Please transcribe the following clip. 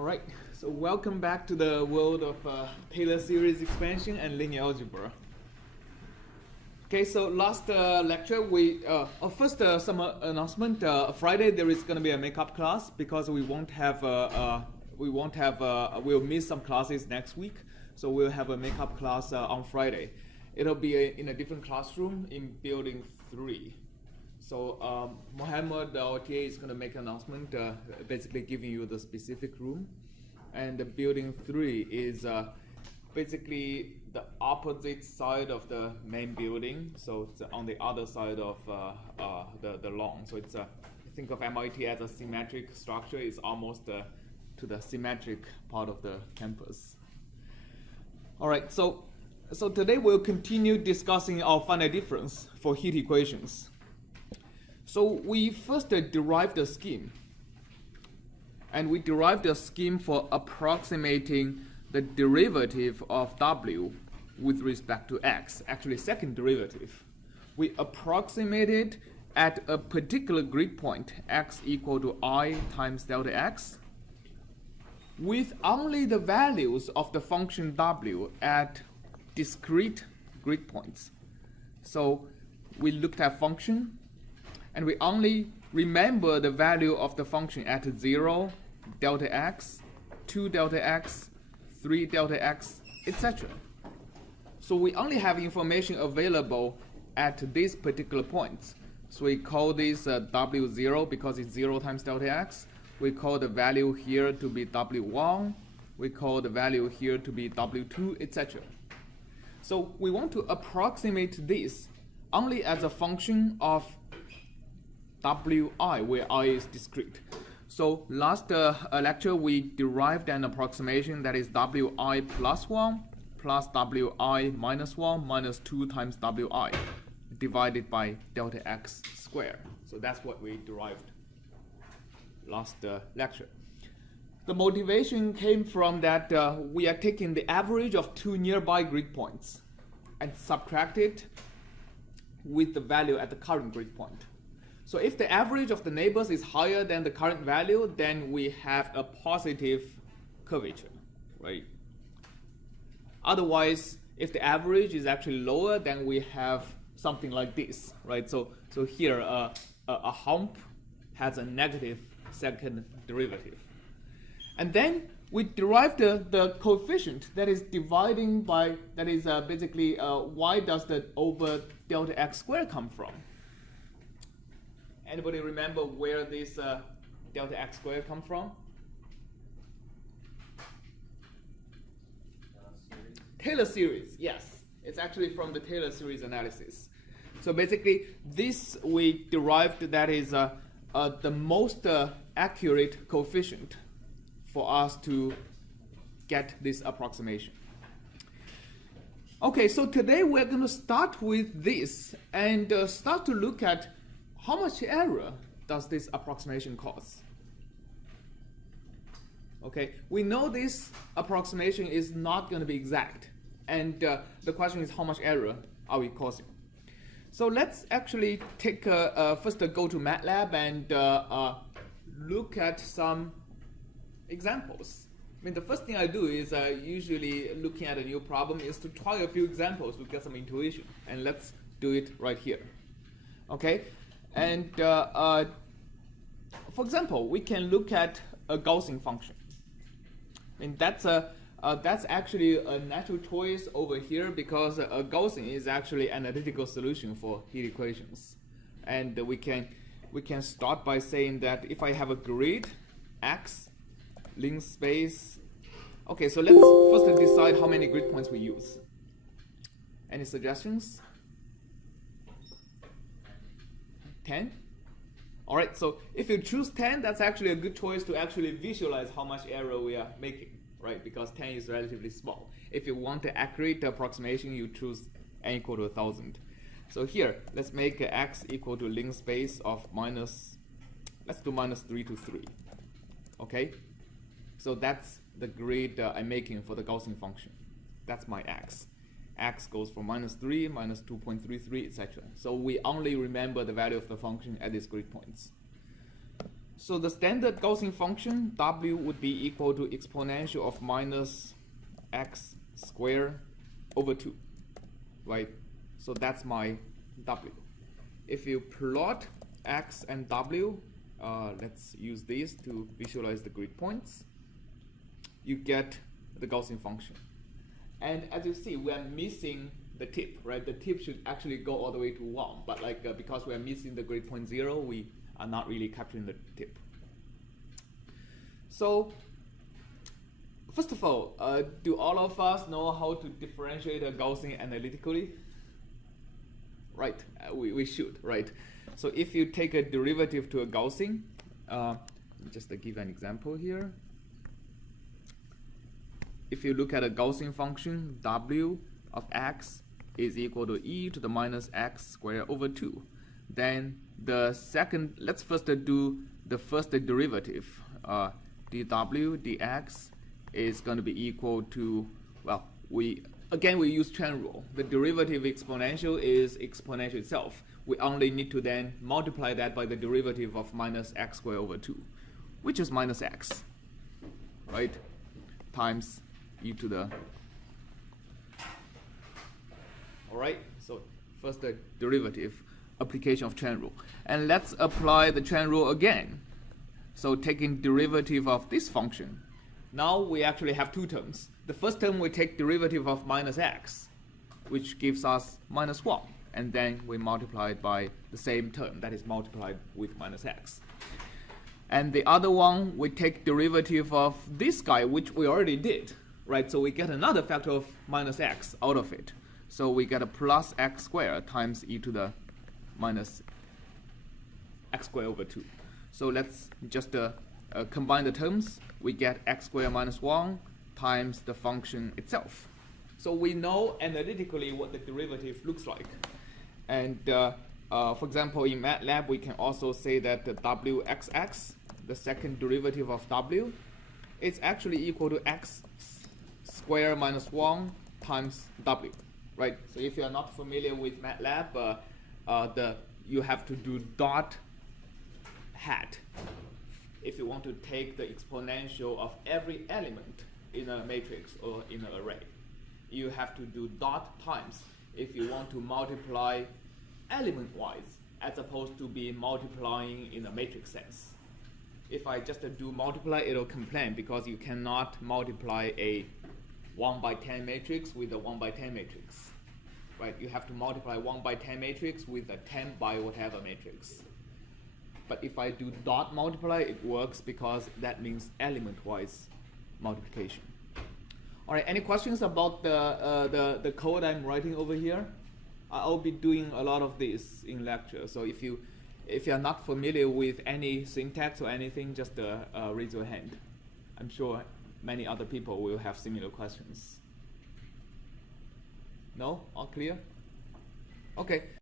All right, so welcome back to the world of Taylor series expansion and linear algebra. Okay, so last lecture we first some announcement. Friday there is going to be a makeup class because we'll miss some classes next week, so we'll have a makeup class on Friday. It'll be in a different classroom in building 3. So Mohammed, our TA, is going to make an announcement, basically giving you the specific room. And the building 3 is basically the opposite side of the main building. So it's on the other side of the lawn. So it's think of MIT as a symmetric structure. It's almost to the symmetric part of the campus. All right, so today we'll continue discussing our finite difference for heat equations. So we first derived a scheme, and we derived a scheme for approximating the derivative of W with respect to X, actually second derivative. We approximated at a particular grid point, X equal to I times delta X, with only the values of the function W at discrete grid points. So we looked at function, and we only remember the value of the function at 0, delta x, 2 delta x, 3 delta x, etc. So we only have information available at these particular points. So we call this W0 because it's 0 times delta x. We call the value here to be W1. We call the value here to be W2, etc. So we want to approximate this only as a function of Wi, where I is discrete. So last lecture we derived an approximation that is Wi plus 1 plus Wi minus 1 minus 2 times Wi divided by delta x squared. So that's what we derived last lecture. The motivation came from that we are taking the average of 2 nearby grid points and subtract it with the value at the current grid point. So if the average of the neighbors is higher than the current value, then we have a positive curvature, right? Otherwise, if the average is actually lower, then we have something like this, right? So here a hump has a negative second derivative. And then we derive the coefficient that is dividing by, that is basically why does the over delta x squared come from? Anybody remember where this delta x squared come from? Taylor series, yes. It's actually from the Taylor series analysis. So basically, this we derived that is the most accurate coefficient for us to get this approximation. Okay, so today we're going to start with this and start to look at how much error does this approximation cause? Okay, we know this approximation is not going to be exact, and the question is how much error are we causing? So let's actually take first go to MATLAB and look at some examples. I mean, the first thing I do is usually looking at a new problem is to try a few examples to get some intuition, and let's do it right here. Okay. And for example, we can look at a Gaussian function. I mean, that's actually a natural choice over here because a Gaussian is actually an analytical solution for heat equations. And we can start by saying that if I have a grid X, length space. Okay, so let's first decide how many grid points we use. Any suggestions? 10? All right, so if you choose 10, that's actually a good choice to actually visualize how much error we are making, right? Because 10 is relatively small. If you want an accurate approximation, you choose n equal to 1,000. So here, let's make x equal to length space of minus, let's do minus 3 to 3. Okay? So that's the grid I'm making for the Gaussian function. That's my x. X goes from minus 3, minus 2.33, etc. So we only remember the value of the function at these grid points. So the standard Gaussian function w would be equal to exponential of minus x squared over 2, right? So that's my w. If you plot x and w, let's use these to visualize the grid points, you get the Gaussian function. And as you see, we are missing the tip, right? The tip should actually go all the way to 1, but because we are missing the grid point 0, we are not really capturing the tip. So first of all, do all of us know how to differentiate a Gaussian analytically? Right, we should, right? So if you take a derivative to a Gaussian, just to give an example here. If you look at a Gaussian function, w of x is equal to e to the minus x squared over 2. Then the second, let's first do the first derivative. dw dx is going to be equal to, well, we use chain rule. The derivative exponential is exponential itself. We only need to then multiply that by the derivative of minus x squared over 2, which is minus x, right, times e to the. All right, so first the derivative, application of chain rule. And let's apply the chain rule again. So taking derivative of this function, now we actually have two terms. The first term we take derivative of minus x, which gives us minus 1. And then we multiply it by the same term, that is multiplied with minus x. And the other one, we take derivative of this guy, which we already did, right? So we get another factor of minus x out of it. So we get a plus x squared times e to the minus x squared over 2. So let's just combine the terms. We get x squared minus 1 times the function itself. So we know analytically what the derivative looks like. And for example, in MATLAB, we can also say that the wxx, the second derivative of w, is actually equal to x squared minus 1 times w, right? So if you are not familiar with MATLAB, you have to do dot hat if you want to take the exponential of every element in a matrix or in an array. You have to do dot times if you want to multiply element-wise, as opposed to be multiplying in a matrix sense. If I just do multiply, it'll complain because you cannot multiply a 1 by 10 matrix with a 1 by 10 matrix, right? You have to multiply 1 by 10 matrix with a 10 by whatever matrix. But if I do dot multiply, it works because that means element-wise multiplication. All right, any questions about the code I'm writing over here? I'll be doing a lot of this in lecture. So if you're not familiar with any syntax or anything, just raise your hand. I'm sure many other people will have similar questions. No? All clear? Okay.